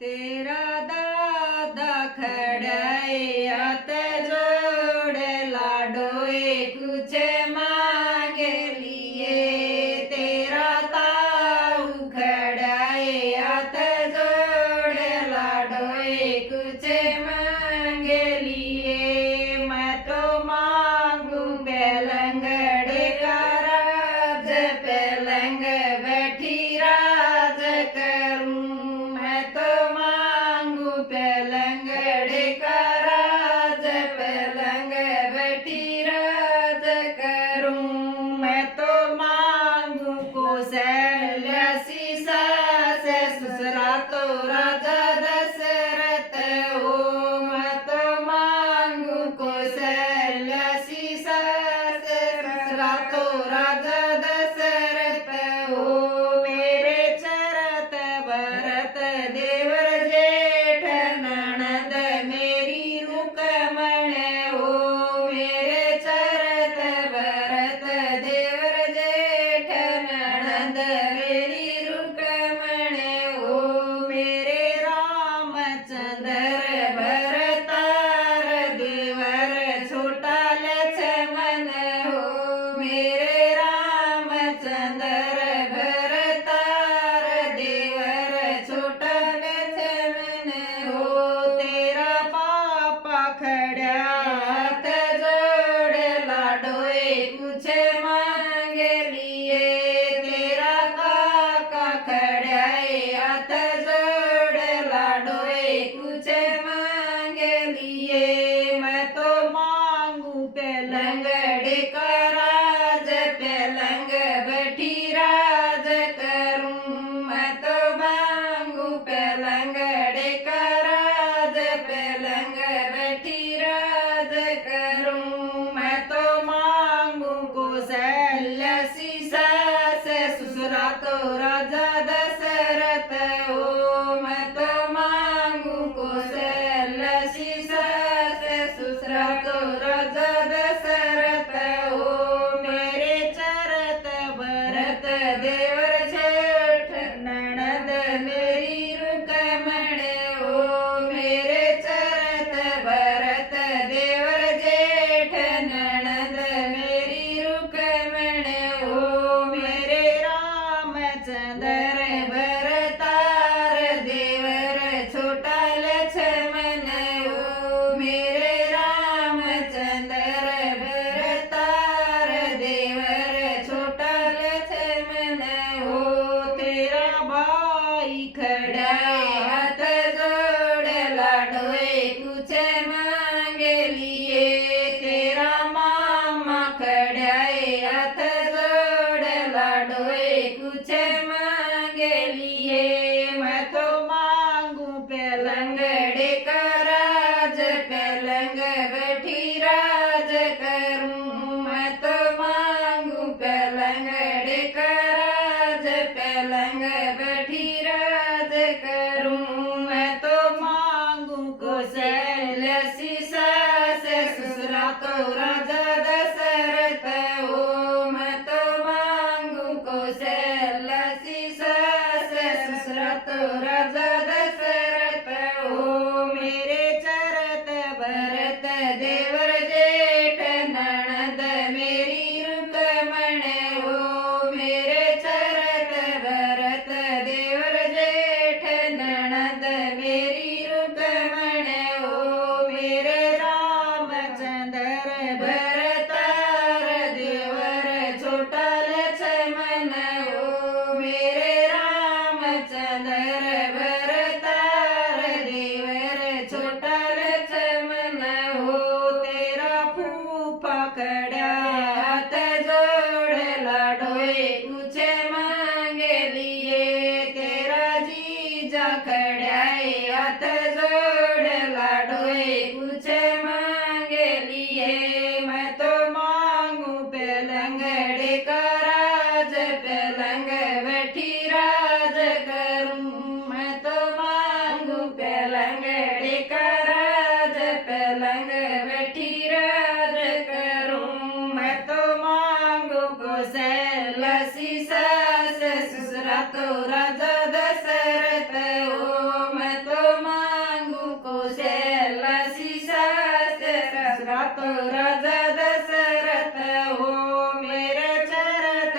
तेरा दादा खड़ाए आत जोड़ लाडोए कुछ मांगे लिए तेरा ताऊ खड़ाए आत जोड़ लाडोए कुछ मांगे लिए मैं तो मांगू बेलंगड़े का राज बेलंग बैठी राज करूं मैं तो मांगू बेलंगड़े का राज बेलंग बैठी राज करूं मैं तो मांगू कौशल्या सी सास ससुरा तो राजा दशरथ हो मैं तो मांगू कौशल्या सी सास ससुरा तो राजा दशरथ हो मेरे चरत भरत देवर जेठ ननद मेरी रुकमण हो मेरे चरत भरत देवर जेठ ननद मेरी रुकमण हो मेरे रामचंद्र भरतार देवर छोटा लक्ष्मण हो मेरे रामचंद्र भरतार देवर छोटा लक्ष्मण हो तेरा पापा खड़ा हाथ जोड़ लाडोए कुछ मांगे लिए तेरा काका खड़ा हाथ जोड़ लाडोए कुछ मांगे लिए मैं तो मांगू पेलंगड़े का राज पेलंग बैठी राज करूं मैं तो मांगू पेलंगड़े का राज पेलंग बैठी राज करूं मैं तो मांगू कौशल्या सी सास ससुरा तो राजा दशरथ हो मैं तो मांगू कौशल्या सी सास ससुरा तो राजा दशरथ हो मेरे चरत भरत देवर जेठ ननद मेरी रुकमण हो मेरे चरत भरत देवर जेठ ननद मेरी रुकमण हो मेरे रामचंद्र भरतार देवर छोटा लक्ष्मण हो मेरे रामचंद्र भरतार देवर छोटा लक्ष्मण हो तेरा भाई खड़ा हाथ जोड़ लाडोए कुछ मांगे लिए तेरा मामा खड़ा हाथ जोड़ लाडोए कुछ मांगे लिए मैं तो मांगू पेलंगड़े का राज पेलंग बैठी राज करूं मैं तो मांगू पेलंगड़े का राज पेलंग बैठी राज करूं मैं तो मांगू कौशल्या सी सास ससुरा तो राजा दशरथ हो मैं तो मांगू कौशल्या सी सास ससुरा तो राजा दशरथ हो मेरे चरत भरत देवर जेठ ननद मेरी रुकमण हो मेरे चरत भरत देवर जेठ ननद मेरी रुकमण हो मेरे रामचंद्र भरतार देवर छोटा लक्ष्मण हो मेरे रामचंद्र भरतार देवर छोटा लक्ष्मण हो तेरा फूफा खड़ा हाथ जोड़ लाडोए कुछ मांगे लिए तेरा जीजा खड़ा हाथ जोड़ लाडोए कुछ मांगे लिए मैं तो मांगू पेलंगड़े का राज पेलंग बैठी राज करूं मैं तो मांगू पेलंगड़े का राज पेलंग बैठी राज करूं मैं तो मांगू कौशल्या सी सास ससुरा तो राजा दशरथ हो मैं तो तात राजा दशरथ हो मेरे चरत